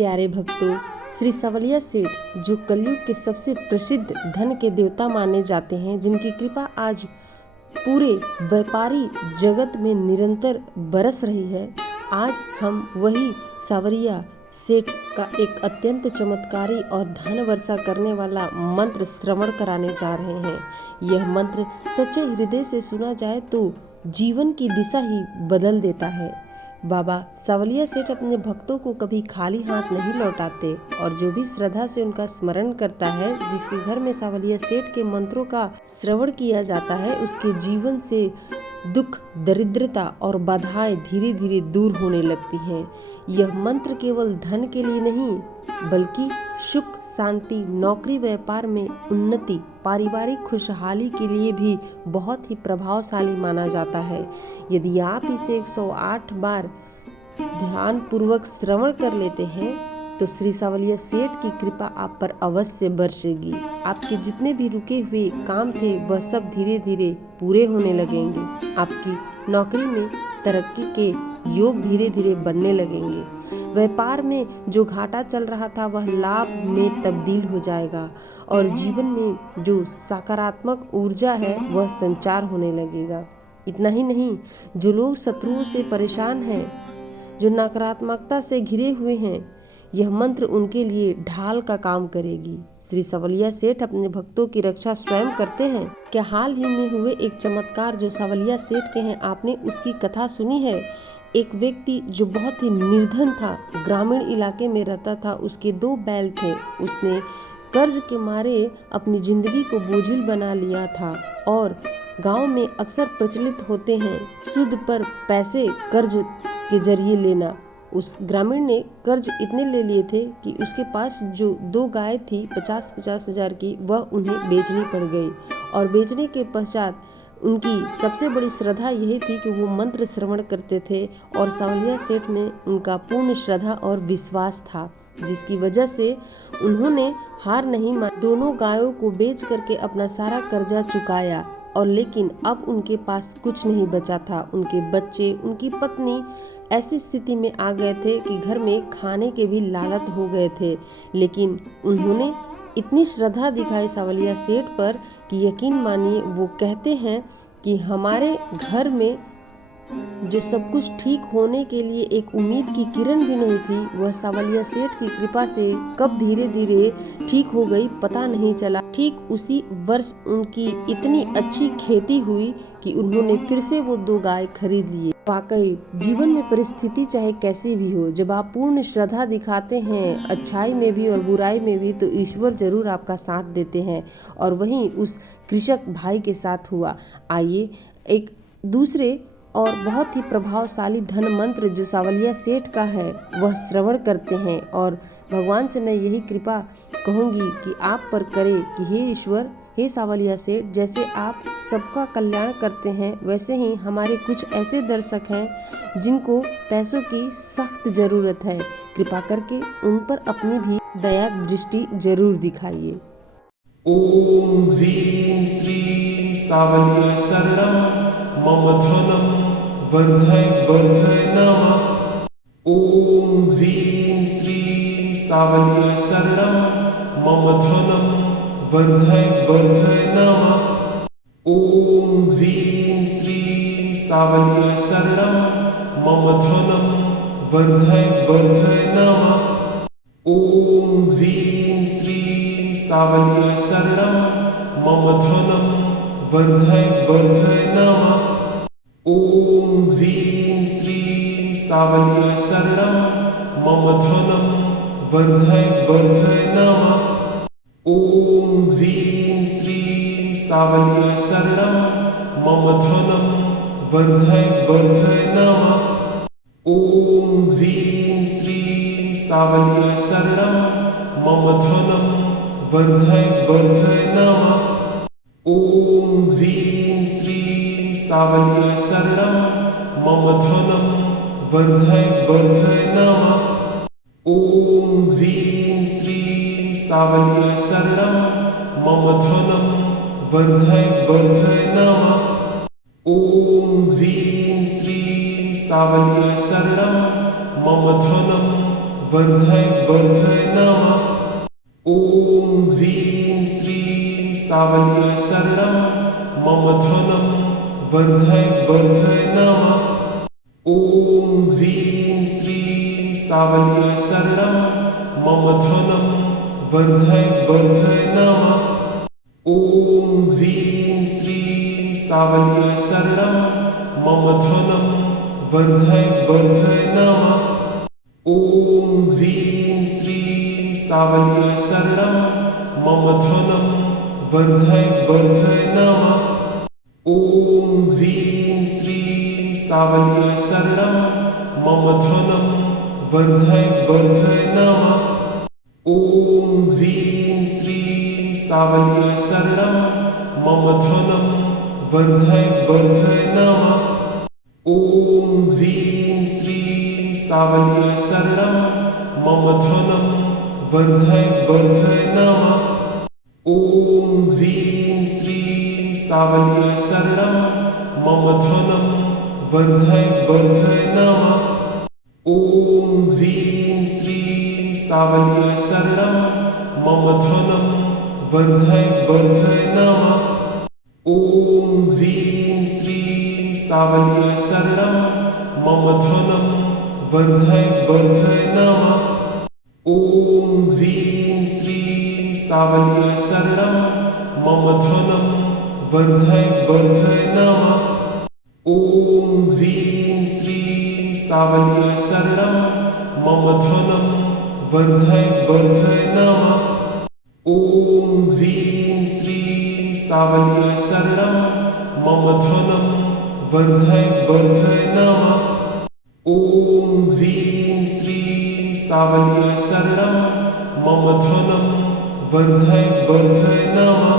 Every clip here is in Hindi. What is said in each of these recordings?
प्यारे भक्तों, श्री सावलिया सेठ जो कलयुग के सबसे प्रसिद्ध धन के देवता माने जाते हैं, जिनकी कृपा आज पूरे व्यापारी जगत में निरंतर बरस रही है, आज हम वही सावरिया सेठ का एक अत्यंत चमत्कारी और धन वर्षा करने वाला मंत्र श्रवण कराने जा रहे हैं। यह मंत्र सच्चे हृदय से सुना जाए तो जीवन की दिशा ही बदल देता है। बाबा सावलिया सेठ अपने भक्तों को कभी खाली हाथ नहीं लौटाते और जो भी श्रद्धा से उनका स्मरण करता है, जिसके घर में सावलिया सेठ के मंत्रों का श्रवण किया जाता है, उसके जीवन से दुख, दरिद्रता और बाधाएं धीरे धीरे दूर होने लगती हैं। यह मंत्र केवल धन के लिए नहीं, बल्कि सुख, शांति, नौकरी, व्यापार में उन्नति, पारिवारिक खुशहाली के लिए भी बहुत ही प्रभावशाली माना जाता है। यदि आप इसे 108 बार ध्यान पूर्वक श्रवण कर लेते हैं तो श्री सावलिया सेठ की कृपा आप पर अवश्य बरसेगी। आपके जितने भी रुके हुए काम थे वह सब धीरे धीरे पूरे होने लगेंगे। आपकी नौकरी में तरक्की के योग धीरे धीरे बनने लगेंगे। व्यापार में जो घाटा चल रहा था वह लाभ में तब्दील हो जाएगा और जीवन में जो सकारात्मक ऊर्जा है वह संचार होने लगेगा। इतना ही नहीं, जो लोग शत्रुओं से परेशान हैं, जो नकारात्मकता से घिरे हुए हैं, यह मंत्र उनके लिए ढाल का काम करेगी। श्री सावलिया सेठ अपने भक्तों की रक्षा स्वयं करते हैं। क्या हाल ही में हुए एक चमत्कार जो सावलिया सेठ के हैं, आपने उसकी कथा सुनी है? एक व्यक्ति जो बहुत ही निर्धन था, ग्रामीण इलाके में रहता था, उसके 2 बैल थे। उसने कर्ज के मारे अपनी जिंदगी को बोझिल बना लिया था और गांव में अक्सर प्रचलित होते हैं सूद पर पैसे कर्ज के जरिए लेना। उस ग्रामीण ने कर्ज इतने ले लिए थे कि उसके पास जो 2 गाय थी 50-50 हजार की, वह उन्हें बेचनी पड़ गई। और बेचने के पश्चात उनकी सबसे बड़ी श्रद्धा यही थी कि वो मंत्र श्रवण करते थे और सावलिया सेठ में उनका पूर्ण श्रद्धा और विश्वास था, जिसकी वजह से उन्होंने हार नहीं मानी। दोनों गायों को बेच करके अपना सारा कर्जा चुकाया और लेकिन अब उनके पास कुछ नहीं बचा था। उनके बच्चे, उनकी पत्नी ऐसी स्थिति में आ गए थे कि घर में खाने के भी लालत हो गए थे। लेकिन उन्होंने इतनी श्रद्धा दिखाई सावलिया सेठ पर कि यकीन मानिए, वो कहते हैं कि हमारे घर में जो सब कुछ ठीक होने के लिए एक उम्मीद की किरण भी नहीं थी, वह सावलिया सेठ की कृपा से कब धीरे धीरे ठीक हो गई पता नहीं चला। ठीक उसी वर्ष उनकी इतनी अच्छी खेती हुई कि उन्होंने फिर से वो 2 गाय खरीद लिए। वाकई जीवन में परिस्थिति चाहे कैसी भी हो, जब आप पूर्ण श्रद्धा दिखाते हैं अच्छाई में भी और बुराई में भी, तो ईश्वर जरूर आपका साथ देते हैं। और वहीं उस कृषक भाई के साथ हुआ। आइए एक दूसरे और बहुत ही प्रभावशाली धन मंत्र जो सावलिया सेठ का है वह श्रवण करते हैं। और भगवान से मैं यही कृपा कहूँगी कि आप पर करे कि हे ईश्वर, हे सावलिया सेठ, जैसे आप सबका कल्याण करते हैं, वैसे ही हमारे कुछ ऐसे दर्शक हैं जिनको पैसों की सख्त ज़रूरत है। कृपा करके उन पर अपनी भी दया दृष्टि जरूर दिखाइए। ओम ह्रीं श्रीं सावलिये शरणं मम धनं वर्धय वर्धय नमः। ओम ह्रीं श्रीं सावलिये शरणं मम धनं वर्धय वर्धय नमः। ओम ह्रीं श्रीं सावलिये शरणं मम धनं वर्धय वर्धय नमः। ओम ह्रीं श्रीं सावलिये शरणं मम धनं वर्धय वर्धय नमः। ओम ह्रीं श्रीं सावलिये शरणं मम धनं वर्धय वर्धय नमः। ओम ह्रीं श्रीं सावलिये शरणं मम धनं वर्धय वर्धय नमः। ओम ह्रीं श्रीं सावलिये शरणं मम धनं वर्धय वर्धय नमः। ओम ह्रीं श्रीं सावलिये शरणं मम धनं वर्धय वर्धय नमः। ओम ह्रीं श्रीं सावलिये शरणं मम धनं वर्धय वर्धय नमः। ओम ह्रीं श्रीं सावलिये शरणं मम धनं वर्धय वर्धय नमः। ॐ ह्रीं श्रीं सावल्ये शरणं मम धनं वर्धय वर्धय नमः। ॐ ह्रीं श्रीं सावल्ये शरणं मम धनं वर्धय वर्धय नमः। ॐ ह्रीं श्रीं सावल्ये शरणं मम धनं वर्धय वर्धय नमः। ॐ ह्रीं श्रीं सावल्ये शरणं मम धनं वर्धय वर्धय नमः। ॐ ह्रीं श्रीं सावल्ये शरणं मम धनं वर्धय वर्धय नमः। ॐ ह्रीं श्रीं सावल्ये शरणं मम धनं वर्धय वर्धय नमः। ॐ ह्रीं श्रीं सावल्ये शरणं मम धनं वर्धय वर्धय नमः। ॐ ह्रीं श्रीं सावल्ये शरणं मम धनं वर्धय वर्धय नमः। ॐ ह्रीं श्रीं सावल्ये शरणं मम धनं वर्धय वर्धय नमः। ॐ ह्रीं श्रीं सावल्ये शरणं मम धनं वर्धय वर्धय नमः। ॐ ह्रीं श्रीं सावल्ये शरणं मम धनं वर्धय वर्धय नमः। ॐ ह्रीं श्रीं सावल्ये शरणं मम धनं वर्धय वर्धय नमः। ॐ ह्रीं श्रीं सावल्ये शरणं मम धनं वर्धय वर्धय नमः। ॐ ह्रीं श्रीं सावल्ये शरणं मम धनं वर्धय वर्धय नमः।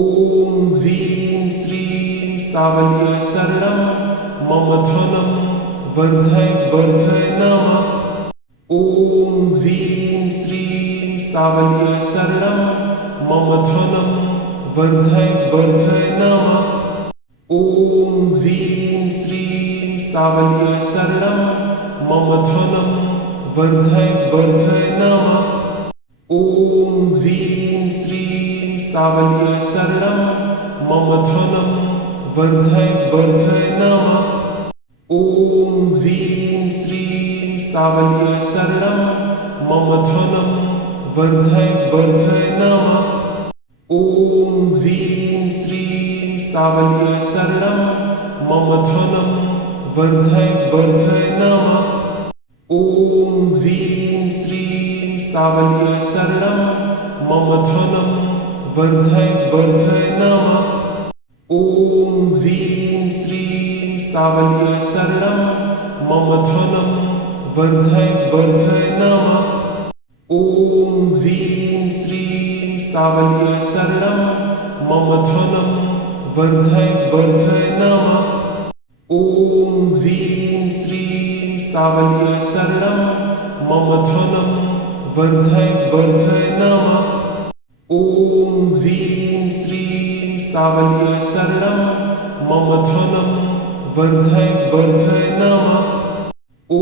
ॐ ह्रीं श्रीं सावल्ये शरणं मम धनं वर्धय वर्धय नमः। ॐ ह्रीं श्रीं सावल्ये शरणं मम धनं वर्धय वर्धय नमः। ॐ ह्रीं श्रीं सावल्ये शरणं मम धनं वर्धय वर्धय नमः। ॐ ह्रीं श्रीं सावल्ये शरणं मम धनं वर्धय वर्धय नमः। ॐ ह्रीं श्रीं सावल्ये शरणं मम धनं वर्धय वर्धय नमः। ॐ ह्रीं श्रीं सावल्ये शरणं मम धनं वर्धय वर्धय नमः। ॐ ह्रीं श्रीं सावल्ये शरणं मम धनं वर्धय वर्धय नमः। ॐ ह्रीं श्रीं सावल्ये शरणं मम धनं वर्धय वर्धय नमः। ॐ ह्रीं श्रीं सावल्ये शरणं मम धनं वर्धय वर्धय नमः। ॐ ह्रीं श्रीं सावल्ये शरणं मम धनं वर्धय वर्धय नमः। ॐ ह्रीं श्रीं सावल्ये शरणं मम धनं वर्धय वर्धय नमः। ॐ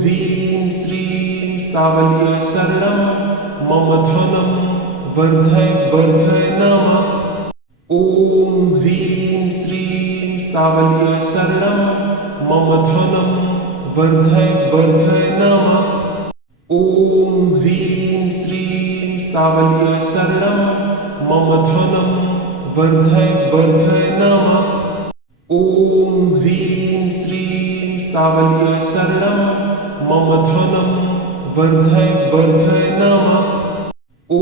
ह्रीं श्रीं सावल्ये शरणं मम धनं वर्धय वर्धय नमः। ॐ ह्रीं श्रीं सावल्ये शरणं मम धनं वर्धय वर्धय नमः। ॐ ह्रीं श्रीं सावल्ये शरणं मम धनं वर्धय वर्धय नमः। ॐ ह्रीं श्रीं सावल्ये शरणं मम धनं वर्धय वर्धय नमः। ॐ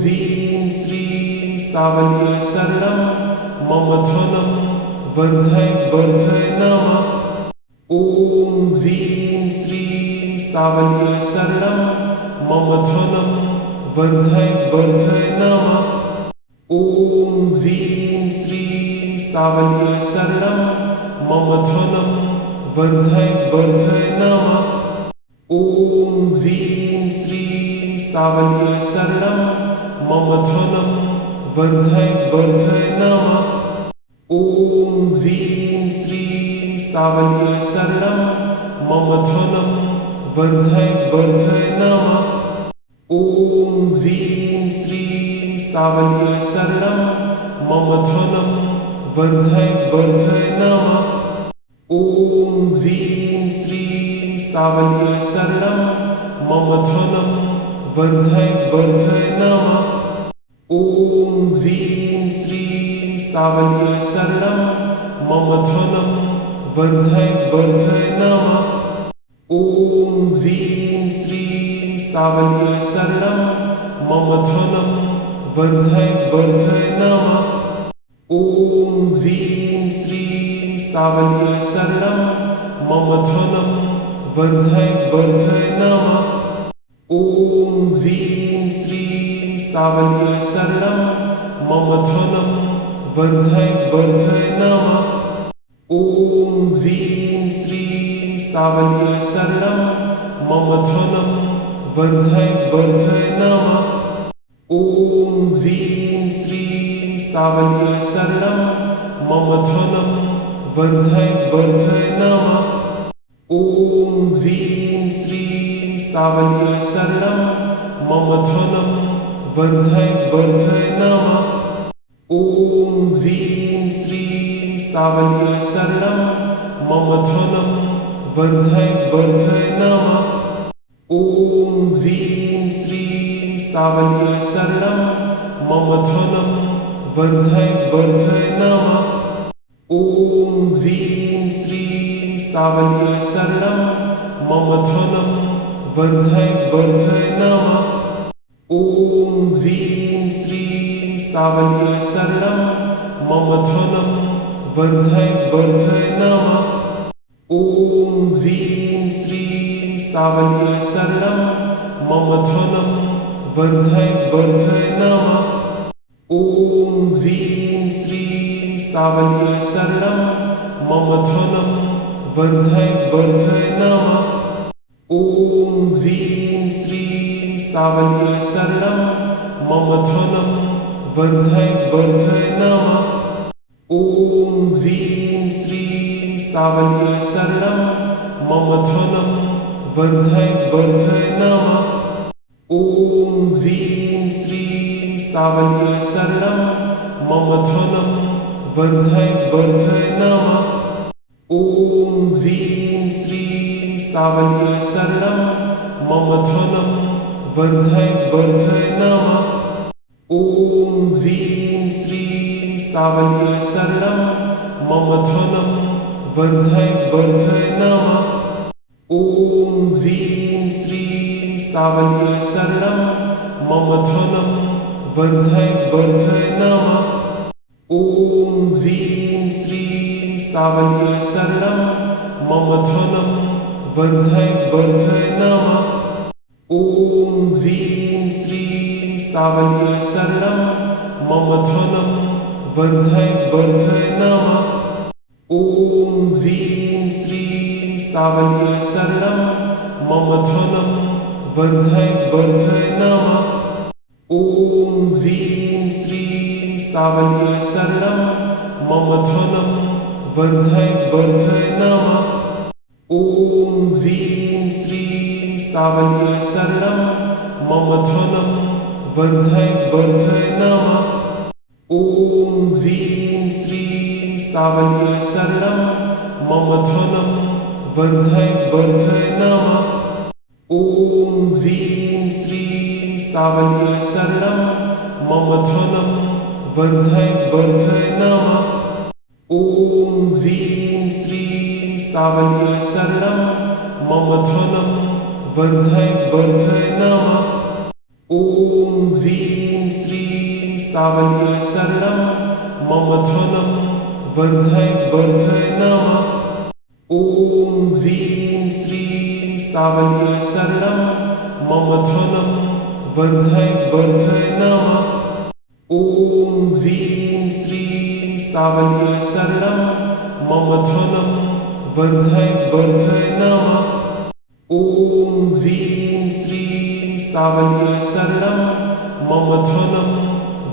ह्रीं श्रीं सावल्ये शरणं मम धनं वर्धय वर्धय नमः। ॐ ह्रीं श्रीं सावल्ये शरणं मम धनं वर्धय वर्धय नमः। ॐ ह्रीं श्रीं सावल्ये शरणं मम धनं वर्धय वर्धय नमः। ॐ ह्रीं श्रीं सावल्ये शरणं मम धनं वर्धय वर्धय नमः। ॐ ह्रीं श्रीं सावल्ये शरणं मम धनं वर्धय वर्धय नमः। ॐ ह्रीं श्रीं सावल्य शरणं मम धनं वर्धय वर्धय नमः। ॐ ह्रीं श्रीं सावल्य शरणं मम धनं वर्धय वर्धय नमः। ॐ ह्रीं श्रीं सावल्य शरणं मम धनं वर्धय वर्धय नमः। ॐ ह्रीं श्रीं सावल्य शरणं मम धनं वर्धय वर्धय नमः। ॐ ह्रीं श्रीं सावल्य शरणं मम धनं वर्धय वर्धय नमः। ॐ ह्रीं श्रीं सावल्य शरणं मम धनं वर्धय वर्धय नमः। ॐ ह्रीं श्रीं सावल्य शरणं मम धनं वर्धय वर्धय नमः। ॐ ह्रीं श्रीं सावल्य शरणं मम धनं वर्धय वर्धय नमः। ॐ ह्रीं श्रीं सावल्य शरणं मम धनं वर्धय वर्धय नमः। ॐ ह्रीं श्रीं सावल्य शरणं मम धनं वर्धय वर्धय नमः। ॐ ह्रीं श्रीं सावल्य शरणं मम धनं वर्धय वर्धय नमः। ॐ ह्रीं श्रीं सावल्य शरणं मम धनं वर्धय वर्धय नमः। ॐ ह्रीं श्रीं सावल्य शरणं मम धनं वर्धय वर्धय नमः। ॐ ह्रीं श्रीं सावल्य शरणं मम धनं वर्धय वर्धय नमः। ॐ ह्रीं श्रीं सावल्य शरणं मम धनं वर्धय वर्धय नमः। ॐ ह्रीं श्रीं सावल्य शरणं मम धनं वर्धय वर्धय नमः। ॐ ह्रीं श्रीं सावल्य शरणं मम धनं वर्धय वर्धय नमः। ॐ ह्रीं श्रीं सावल्य शरणं मम धनं वर्धय वर्धय नमः। ॐ ह्रीं श्रीं सावल्य शरणं मम धनं वर्धय वर्धय नमः। ॐ ह्रीं श्रीं सावल्य शरणं मम धनं वर्धय वर्धय नमः। ॐ ह्रीं श्रीं सावल्य शरणं मम धनं वर्धय वर्धय नमः। ॐ ह्रीं श्रीं सावल्य शरणं मम धनं वर्धय वर्धय नमः। ॐ ह्रीं श्रीं सावल्य शरणं मम धनं वर्धय वर्धय नमः। ॐ ह्रीं श्रीं सावल्य शरणं मम धनं वर्धय वर्धय नमः। ॐ ह्रीं श्रीं सावल्य शरणं मम धनं वर्धय वर्धय नमः। ॐ ह्रीं श्रीं सावल्य शरणं मम धनं वर्धय वर्धय नमः। ॐ ह्रीं श्रीं सावल्य शरणं मम धनं वर्धय वर्धय नमः। ॐ ह्रीं श्रीं सावल्य शरणं मम धनं वर्धय वर्धय नमः। ॐ ह्रीं श्रीं सावल्य शरणं मम धनं वर्धय वर्धय नमः। ॐ ह्रीं श्रीं सावल्य शरणं मम धनं वर्धय वर्धय नमः। ॐ ह्रीं श्रीं सावल्य शरणं मम धनं वर्धय वर्धय नमः। ॐ ह्रीं श्रीं सावल्य शरणं मम धनं वर्धय वर्धय नमः। ॐ ह्रीं श्रीं सावल्य शरणं मम धनं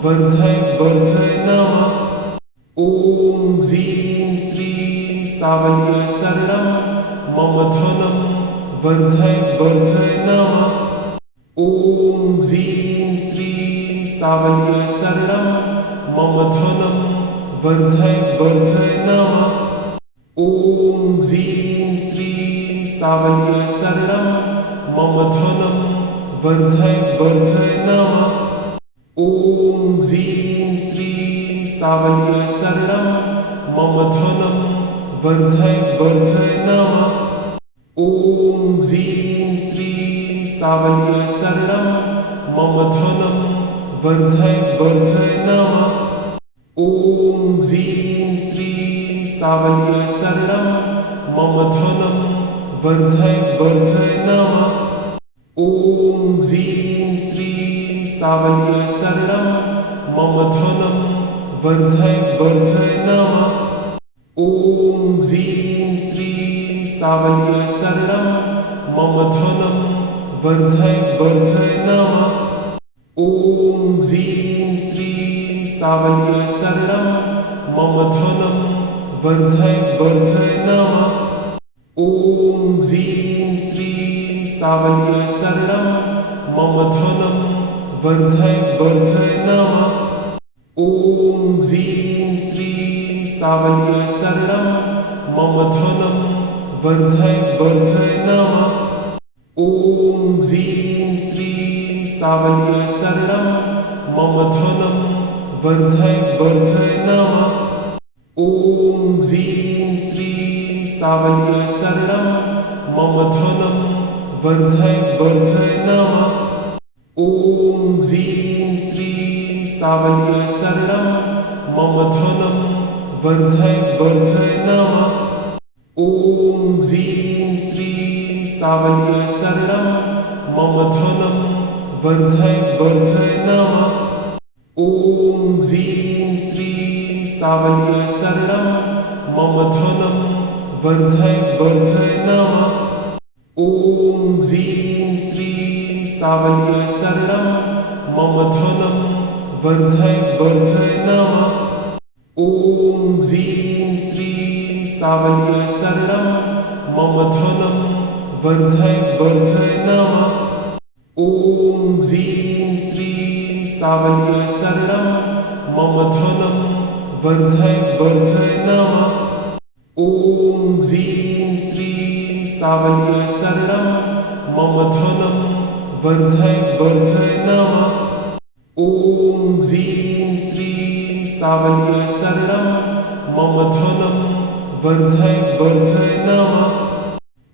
वर्धय वर्धय नमः। ॐ ह्रीं श्रीं सावल्य शरणं मम धनं वर्धय वर्धय नमः। ॐ ह्रीं श्रीं सावल्ये शरणं मम धनं वर्धय वर्धय नमः। ॐ ह्रीं श्रीं सावल्ये शरणं मम धनं वर्धय वर्धय नमः। ॐ ह्रीं श्रीं सावल्ये शरणं मम धनं वर्धय वर्धय नमः। ॐ ह्रीं श्रीं सावल्ये शरणं मम धनं वर्धय वर्धय नमः। ॐ ह्रीं श्रीं सावल्ये शरणं मम धनं वर्धय वर्धय नमः। ॐ ह्रीं श्रीं सावल्ये शरणं मम धनं वर्धय वर्धय नमः। ॐ ह्रीं श्रीं सावल्ये शरणं मम धनं वर्धय वर्धय नमः। ॐ ह्रीं श्रीं सावल्ये शरणं मम धनं वर्धय वर्धय नमः। ॐ ह्रीं श्रीं सावल्ये शरणं मम धनं वर्धय वर्धय नमः। ॐ ह्रीं श्रीं सावल्ये शरणं मम धनं वर्धय वर्धय नमः। ॐ ह्रीं श्रीं सावल्ये शरणं मम धनं वर्धय वर्धय नमः। ॐ ह्रीं श्रीं सावल्ये शरणं मम धनं वर्धय वर्धय नमः। ॐ ह्रीं श्रीं सावल्ये शरणं मम धनं वर्धय वर्धय नमः। ॐ ह्रीं श्रीं सावल्ये शरणं मम धनं वर्धय वर्धय नमः। ॐ ह्रीं श्रीं सावल्ये शरणं मम धनं वर्धय वर्धय नमः। ॐ ह्रीं श्रीं सावल्ये शरणं मम धनं वर्धय वर्धय नमः। ॐ ह्रीं श्रीं सावल्ये शरणं मम धनं वर्धय वर्धय नमः। ॐ ह्रीं श्रीं सावल्ये शरणं मम धनं वर्धय वर्धय नमः। ॐ ह्रीं श्रीं सावल्ये शरणं मम धनं वर्धय वर्धय नमः। ॐ ह्रीं श्रीं सावल्ये शरणं मम धनं वर्धय वर्धय नमः।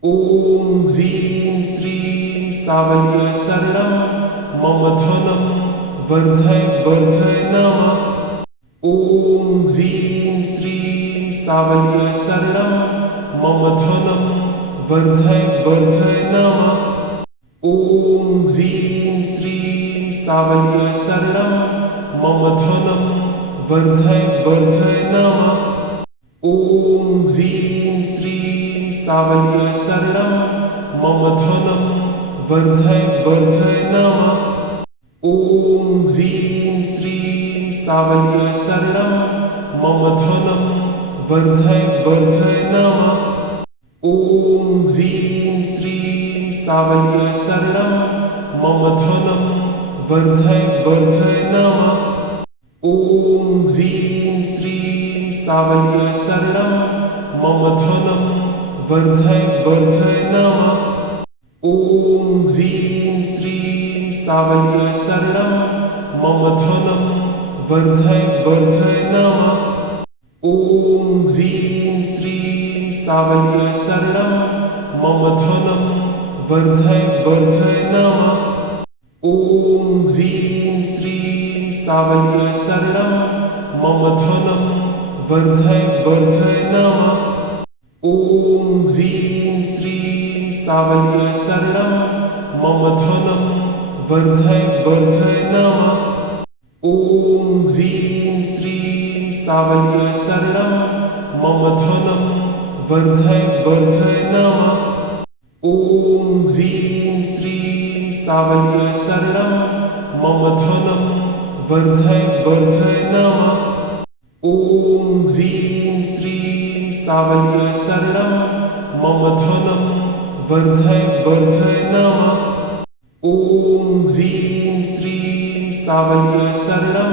ॐ ह्रीं श्रीं सावल्ये शरणं मम धनं वर्धय वर्धय नमः। ॐ ह्रीं श्रीं सावल्ये शरणं मम धनं वर्धय वर्धय नमः। ॐ ह्रीं श्रीं सावल्ये शरणं मम धनं वर्धय वर्धय नमः। ॐ ह्रीं श्रीं सावल्ये शरणं मम धनं वर्धय वर्धय नमः। ॐ ह्रीं श्रीं सावल्ये शरणं मम धनं वर्धय वर्धय नमः। ॐ ह्रीं श्रीं सावल्ये शरणं मम धनं वर्धय वर्धय नमः। ॐ ह्रीं श्रीं सावल्ये शरणं मम धनं वर्धय वर्धय नमः। ॐ ह्रीं श्रीं सावल्ये शरणं मम धनं वर्धय वर्धय नमः। ॐ ह्रीं श्रीं सावल्ये शरणं मम धनं वर्धय वर्धय नमः। ॐ ह्रीं श्रीं सावल्ये शरणं मम धनं वर्धय वर्धय नमः। ॐ ह्रीं श्रीं सावल्ये शरणं मम धनं वर्धय वर्धय नमः। ॐ ह्रीं श्रीं सावल्ये शरणं मम धनं वर्धय वर्धय नमः। ॐ ह्रीं श्रीं सावल्ये शरणं मम धनं वर्धय वर्धय नमः। ॐ ह्रीं श्रीं सावल्ये शरणं मम धनं वर्धय वर्धय नमः। ॐ ह्रीं श्रीं सावल्ये शरणं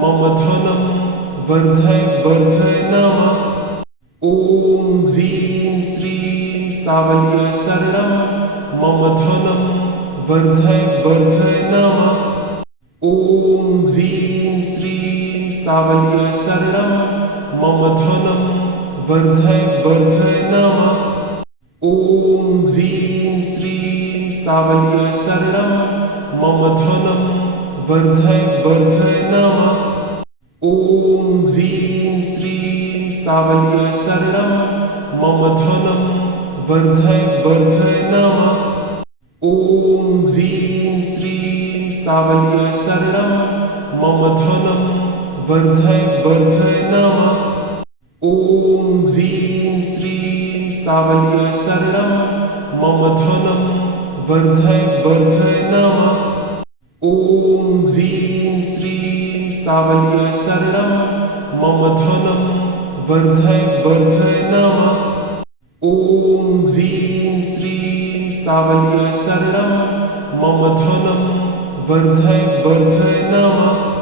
मम धनं वर्धय वर्धय नमः। ॐ ह्रीं श्रीं सावल्ये शरणं मम धनं वर्धय वर्धय नमः। ॐ ह्रीं श्रीं सावल्ये शरणं मम धनं वर्धय वर्धय नमः। ॐ ह्रीं श्रीं सावल्ये शरणं मम धनं वर्धय वर्धय नमः। ॐ ह्रीं श्रीं सावल्ये शरणं मम धनं वर्धय वर्धय नमः। ॐ ह्रीं श्रीं सावल्ये शरणं मम धनं वर्धय वर्धय नमः। ॐ ह्रीं श्रीं सावल्ये शरणं मम धनं वर्धय वर्धय नमः। ॐ ह्रीं श्रीं सावल्ये शरणं मम धनं वर्धय वर्धय नमः। ॐ ह्रीं श्रीं सावल्ये शरणं मम धनं वर्धय वर्धय नमः।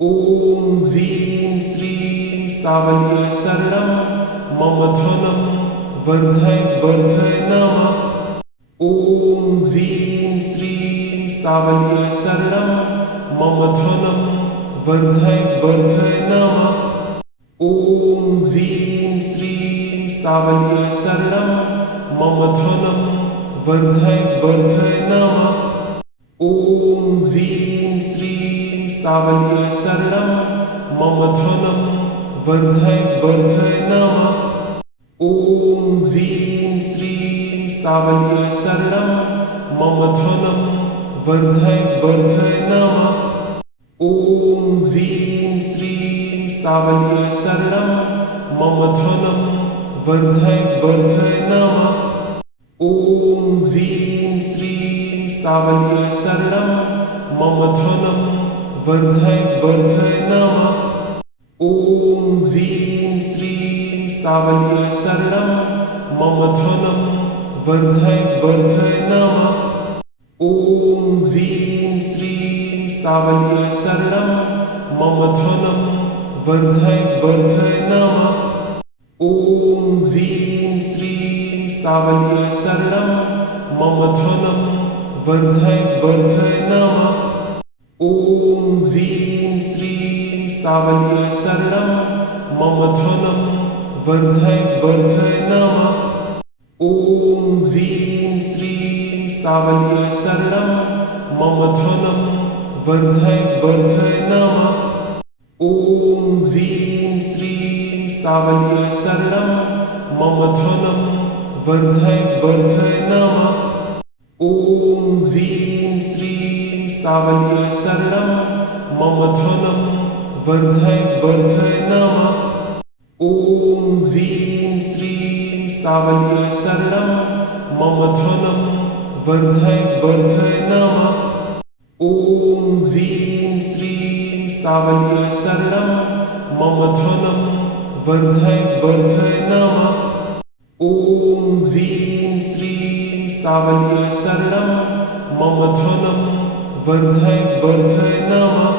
ॐ ह्रीं श्रीं सावल्ये शरणं मम धनं वर्धय वर्धय नमः। ॐ ह्रीं श्रीं सावल्ये शरणं मम धनं वर्धय वर्धय नमः। ॐ ह्रीं श्रीं सावल्ये शरणं मम धनं वर्धय वर्धय नमः। ॐ ह्रीं श्रीं सावल्ये शरणं मम धनं वर्धय वर्धय नमः। ॐ ह्रीं श्रीं सावल्ये शरणं मम धनं वर्धय वर्धय नमः। ॐ ह्रीं श्रीं सावल्ये शरणं मम धनं वर्धय वर्धय नमः। ॐ ह्रीं श्रीं सावल्ये शरणं मम धनं वर्धय वर्धय नमः। ॐ ह्रीं श्रीं सावल्ये शरणं मम धनं वर्धय वर्धय नमः। ॐ ह्रीं श्रीं सावल्ये शरणं मम धनं वर्धय वर्धय नमः। ॐ ह्रीं श्रीं सावल्ये शरणं मम धनं वर्धय वर्धय नमः। ॐ ह्रीं श्रीं सावल्ये शरणं मम धनं वर्धय वर्धय नमः। ॐ ह्रीं श्रीं सावल्ये शरणं मम धनं वर्धय वर्धय नमः। ॐ ह्रीं श्रीं सावल्ये शरणं मम धनं वर्धय वर्धय नमः। ॐ ह्रीं श्रीं सावल्ये शरणं मम धनं वर्धय वर्धय नमः। ॐ ह्रीं श्रीं सावल्ये शरणं मम धनं वर्धय वर्धय नमः। ॐ ह्रीं श्रीं सावल्ये शरणं मम धनं वर्धय वर्धय नमः। ॐ ह्रीं श्रीं सावल्ये शरणं मम धनं वर्धय वर्धय नमः।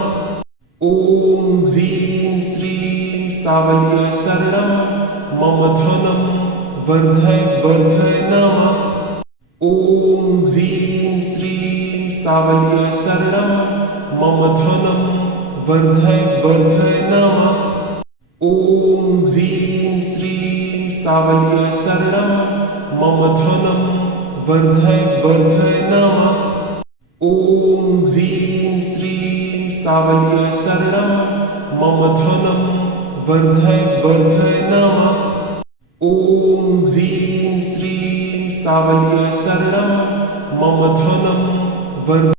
ॐ ह्रीं श्रीं सावल्ये शरणं मम धनं वर्धय वर्धय नमः। ॐ ह्रीं श्रीं सावल्ये शरणं मम धनं वर्धय वर्धय नमः। ॐ ह्रीं श्रीं सावल्ये शरणं मम धनं वर्धय वर्धय नमः। ॐ ह्रीं श्रीं सावल्ये शरणं मम धनं वर्धय वर्धय नमः। ॐ ह्रीं श्रीं सावल्ये शरणं मम धनं वर्धय